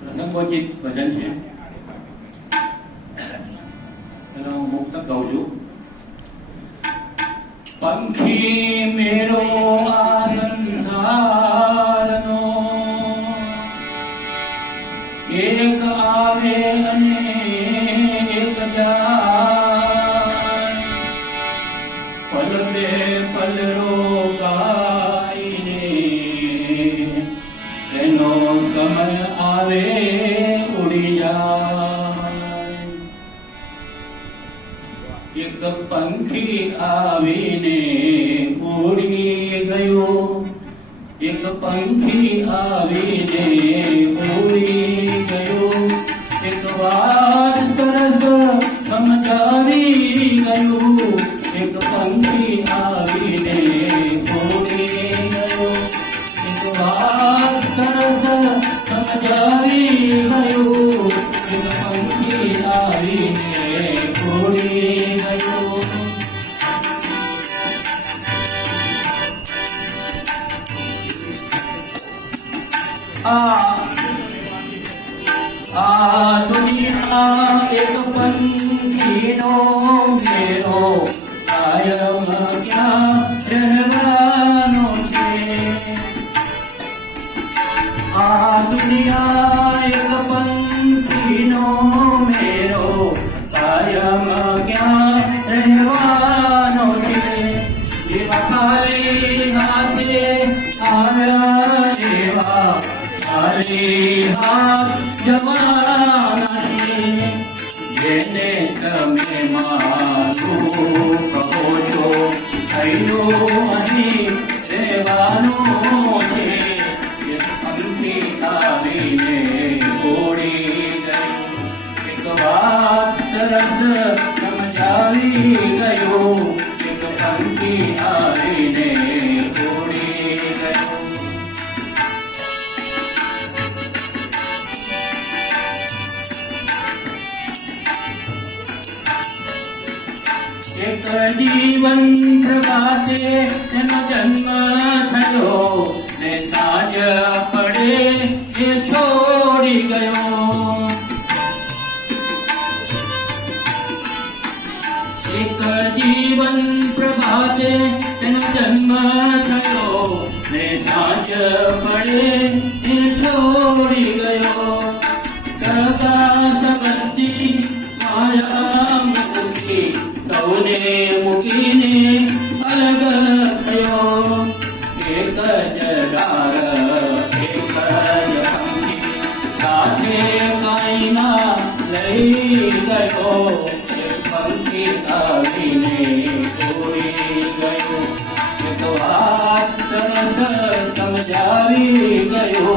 પ્રસંગોચિત ભજન છે. એનો હું મુક્ત કહું છું. પંખી મેરો આ સંસારનો એક આવે અને એક જાય, પલ બે પલ રોકાઈને એનો સમય આવે ઉડી જાય. એક પંખી આવીને ઉડી ગયો, એક પંખી આવીને ઉડી ગયો, એક વાર તરસ સમજાવી ગયું, એક પંખી આવીને ઉડી ગયો, એક વાર તરસ સમજાવી ગયું, એક પંખી આવીને ઉડી ગયો. આ દુનિયા એક પંખીનો મેરો કાયમ ક્યાં રહેવાનો છે. આ દુનિયા એક પંખીનો મેરો કાયમ ક્યાં રહેવાનો છે. એવા ખાલી હાથે આવ્યા એવા ખાલી હાથ જવાના છે. જેને તમે મારું કહો છો થયું અહીં રહેવાનું છે. પંખી આવીને ઉડી ગયું, એક વાત તરસ સમજાવી ગયું, એક પંખી આવીને ઉડી ગયું. એક જીવન પ્રભાતે એનો જન્મ થયો ને સાંજ પડે એ છોડી ગયો. એક જીવન પ્રભાતે એનો જન્મ થયો ને સાંજ પડે એ છોડી ગયો. પ્રકાશ બંધી માયા મૂકી સૌને મૂકીને અલગ થયો. એક જ ડાળ એક જ પંખી સાથે કાંઈ ના લઈ ગયો. એક પંખી આવીને ઉડી ગયો, એક વાત તરસ સમજાવી ગયો,